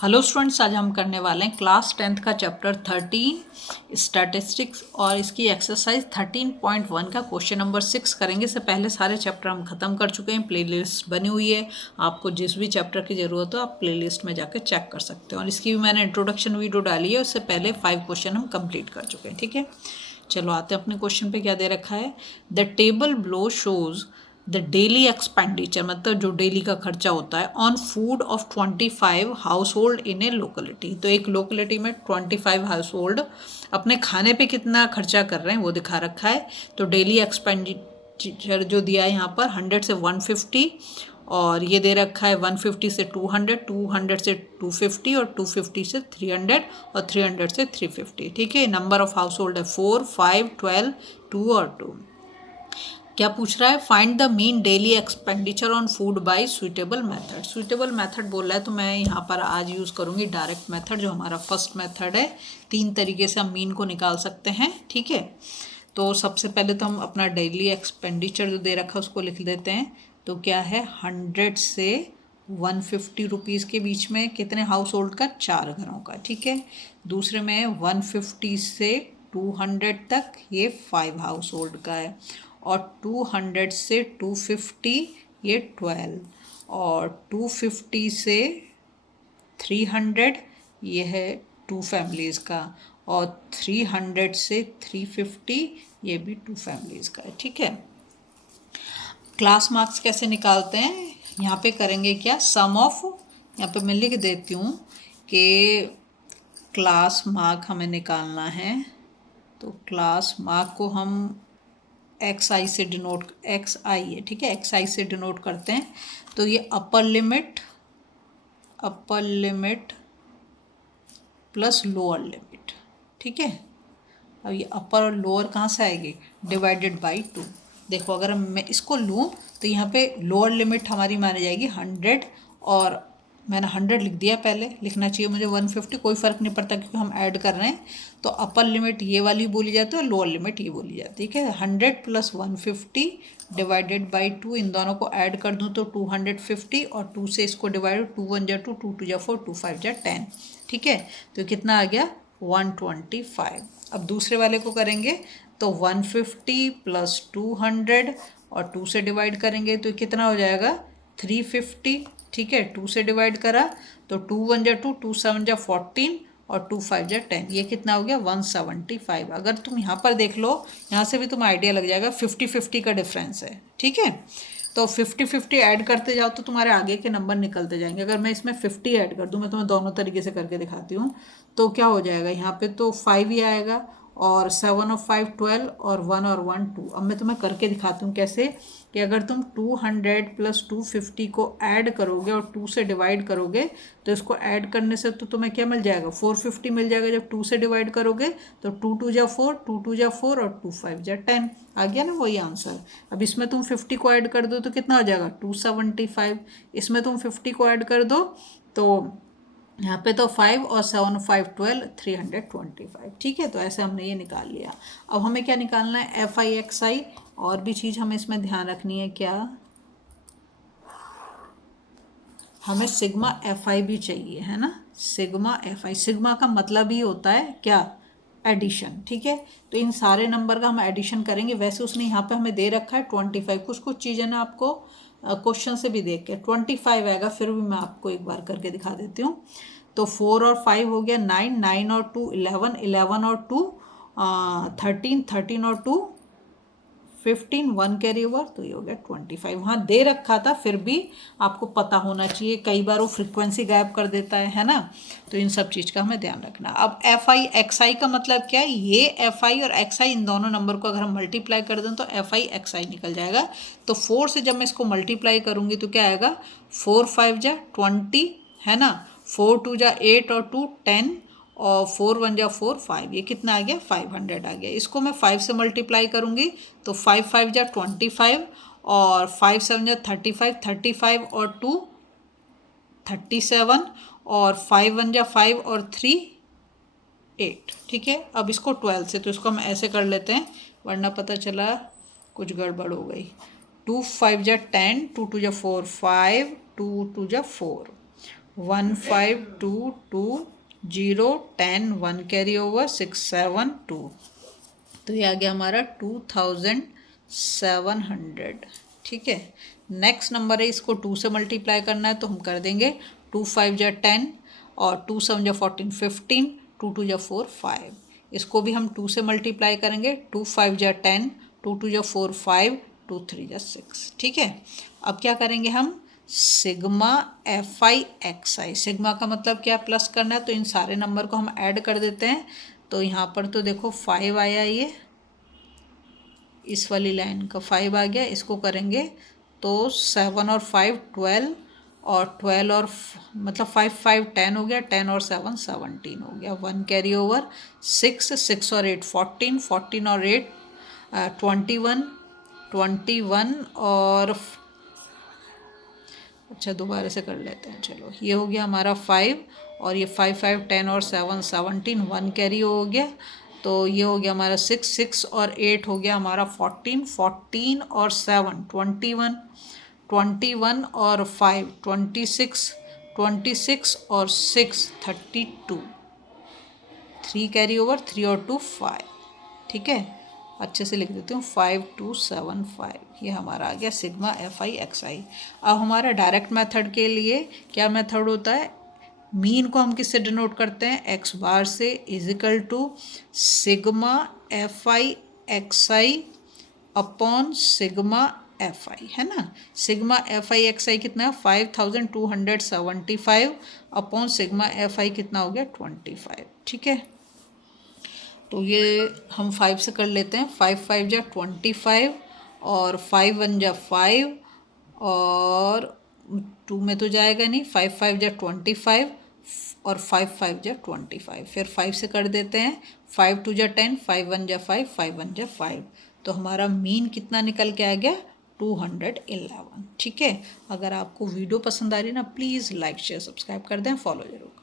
Hello students, आज हम करने वाले हैं क्लास 10th का चैप्टर 13 स्टैटिस्टिक्स और इसकी एक्सरसाइज 13.1 का क्वेश्चन नंबर 6 करेंगे। इससे पहले सारे चैप्टर हम खत्म कर चुके हैं। प्लेलिस्ट बनी हुई है, आपको जिस भी चैप्टर की ज़रूरत हो आप प्लेलिस्ट में जाकर चेक कर सकते हो। और इसकी भी मैंने इंट्रोडक्शन वीडियो डाली है, उससे पहले 5 क्वेश्चन हम कंप्लीट कर चुके हैं। ठीक है, चलो आते हैं अपने क्वेश्चन पे। क्या दे रखा है? The table below shows the daily expenditure, मतलब जो डेली का खर्चा होता है on food of 25 house hold in A locality. तो एक लोकेलिटी में 25 हाउस होल्ड अपने खाने पे कितना खर्चा कर रहे हैं वो दिखा रखा है। तो डेली एक्सपेंडिचर जो दिया है यहाँ पर 100 से 150, और ये दे रखा है 150 से 200, 200 से 250 और 250 से 300 और 300 से 350। ठीक है, नंबर ऑफ हाउस होल्ड है 4, 5, 12, 2 और 2। क्या पूछ रहा है? Find the mean daily expenditure on food by suitable method. Suitable method बोल रहा है, तो मैं यहाँ पर आज यूज़ करूँगी डायरेक्ट मेथड, जो हमारा फर्स्ट मेथड है। 3 तरीके से हम मीन को निकाल सकते हैं। ठीक है, तो सबसे पहले तो हम अपना डेली एक्सपेंडिचर जो दे रखा है उसको लिख देते हैं। तो क्या है, 100 से 150 रुपीज़ के बीच में कितने हाउस होल्ड का? 4 घरों का। ठीक है, दूसरे में 150 से 200 तक, ये 5 हाउस होल्ड का है। और 200 से 250 ये 12, और 250 से 300 ये है 2 फैमिलीज़ का, और 300 से 350 ये भी 2 फैमिलीज़ का है। ठीक है, क्लास मार्क्स कैसे निकालते हैं? यहाँ पे करेंगे क्या, सम ऑफ, यहाँ पे मैं लिख देती हूँ कि क्लास मार्क हमें निकालना है। तो क्लास मार्क को हम एक्स आई से डिनोट, एक्स आई है, ठीक है, एक्स आई से डिनोट करते हैं। तो ये upper limit plus lower limit. ठीक है, अब ये अपर और लोअर कहाँ से आएगी? Divided by 2। देखो, अगर मैं इसको लूँ तो यहाँ पे लोअर लिमिट हमारी मानी जाएगी 100, और मैंने 100 लिख दिया, पहले लिखना चाहिए मुझे 150, कोई फ़र्क नहीं पड़ता क्योंकि हम ऐड कर रहे हैं। तो अपर लिमिट ये वाली बोली जाती है और लोअर लिमिट ये बोली जाती है। ठीक है, 100 प्लस 150 डिवाइडेड बाई 2, इन दोनों को ऐड कर दूँ तो 250, और 2 से इसको डिवाइड, 2 1 जा 2, 2 2 जा 4, 2 5 जा 10। ठीक है, तो कितना आ गया? 125। अब दूसरे वाले को करेंगे तो 150 प्लस 200 और 2 से डिवाइड करेंगे तो कितना हो जाएगा? 350। ठीक है, 2 से डिवाइड करा तो 2 1 जा 2, 2 7 जा 14 और 2 5 जा 10। ये कितना हो गया? 175। अगर तुम यहाँ पर देख लो, यहाँ से भी तुम्हें आइडिया लग जाएगा, 50-50 का डिफरेंस है। ठीक है, तो 50-50 ऐड करते जाओ तो तुम्हारे आगे के नंबर निकलते जाएंगे। अगर मैं इसमें 50 ऐड कर दूँ, मैं तुम्हें दोनों तरीके से करके दिखाती हूँ, तो क्या हो जाएगा? यहाँ पे तो 5 ही आएगा, और 7 और 5 12, और 1 और 1 2। अब मैं तुम्हें करके दिखाती हूँ कैसे, कि अगर तुम 200 प्लस 250 को ऐड करोगे और 2 से डिवाइड करोगे, तो इसको ऐड करने से तो तुम्हें क्या मिल जाएगा? 450 मिल जाएगा। जब 2 से डिवाइड करोगे तो 2 2 जा 4, 2 2 जा 4 और 2 5 जा 10। आ गया ना वही आंसर। अब इसमें तुम 50 को ऐड कर दो तो कितना हो जाएगा? 275। इसमें तुम 50 को ऐड कर दो तो यहाँ पे तो 5 और 7 5 12, 325। ठीक है, तो ऐसे हमने ये निकाल लिया। अब हमें क्या निकालना है? एफ आई एक्स आई। और भी चीज़ हमें इसमें ध्यान रखनी है, क्या? हमें सिग्मा एफ आई भी चाहिए, है ना। सिग्मा एफ आई, सिग्मा का मतलब ही होता है क्या? एडिशन। ठीक है, तो इन सारे नंबर का हम एडिशन करेंगे। वैसे उसने यहाँ पे हमें दे रखा है 25। कुछ कुछ चीज़ें ना आपको क्वेश्चन से भी देख के 25 आएगा, फिर भी मैं आपको एक बार करके दिखा देती हूँ। तो 4 और 5 हो गया 9, 9 और 2 11, 11 और 2 13, 13 और 2 15, 1 कैरी ओवर, तो ये हो गया 25। हाँ, दे रखा था, फिर भी आपको पता होना चाहिए, कई बार वो फ्रीक्वेंसी गायब कर देता है ना। तो इन सब चीज़ का हमें ध्यान रखना। अब एफ आई एक्स आई का मतलब क्या है? ये एफ आई और एक्स आई, इन दोनों नंबर को अगर हम मल्टीप्लाई कर दें तो एफ आई एक्स आई निकल जाएगा। तो 4 से जब मैं इसको मल्टीप्लाई करूँगी तो क्या आएगा? 4 5 जा 20, है ना, 4 2 जा 8 और 2 10, और 4 1 जा 4 5, ये कितना आ गया? 500 आ गया। इसको मैं 5 से मल्टीप्लाई करूँगी तो 5 5 जा 25, और 5 7 जा 35, 35 और 2 37, और 5 1 जा 5 और 3 8। ठीक है, अब इसको 12 से, तो इसको हम ऐसे कर लेते हैं, वरना पता चला कुछ गड़बड़ हो गई। 2 5 जा 10, 2 2 जा 4 5, 2 2 जा 4, 1522 10 1 कैरी ओवर 672, तो ये आ गया हमारा 2700। ठीक है, नेक्स्ट नंबर है, इसको 2 से मल्टीप्लाई करना है तो हम कर देंगे 2 5 जा 10 और 2 7 जा 14 15, 2 2 जा 4 5। इसको भी हम 2 से मल्टीप्लाई करेंगे, 2 5 जा 10, 2 2 जा 4 5, 2 3 जा 6। ठीक है, अब क्या करेंगे हम, sigma f i x I, sigma का मतलब क्या, प्लस करना है, तो इन सारे नंबर को हम ऐड कर देते हैं। तो यहाँ पर तो देखो 5 आया, ये इस वाली लाइन का 5 आ गया, इसको करेंगे तो 7 और 5 12 और 12 और मतलब 5 5 10 हो गया, 10 और 7 17 हो गया, 1 कैरी ओवर 6 6 और 8 14 14 और 8 21 21 और अच्छा दोबारा से कर लेते हैं, चलो ये हो गया हमारा 5 और ये 5 5 10 और 7 17, 1 कैरी हो गया, तो ये हो गया हमारा 6 6 और 8 हो गया हमारा 14 14 और 7 21 21 और 5 26 26 और 6 32, 3 कैरी ओवर 3 और 2 5। ठीक है, अच्छे से लिख देती हूँ 5275, ये हमारा आ गया सिग्मा एफ आई एक्स आई। अब हमारा डायरेक्ट मेथड के लिए क्या मेथड होता है, मीन को हम किससे डिनोट करते हैं, एक्स बार से, equal to sigma f i x i upon sigma f i, है ना। Sigma f i x i कितना है 5275 अपॉन सिग्मा एफ आई कितना हो गया 25। ठीक है, तो ये हम 5 से कर लेते हैं, 5 5 जा 25 और 5 1 जा 5 और 2 में तो जाएगा नहीं, 5 5 जा 25 और 5 5 जा 25, फिर 5 से कर देते हैं, 5 2 जा 10, 5 1 जा 5, 5 1 जा 5, तो हमारा मीन कितना निकल के आ गया 211। ठीक है, अगर आपको वीडियो पसंद आ रही है ना, प्लीज़ लाइक शेयर सब्सक्राइब कर दें, फॉलो जरूर।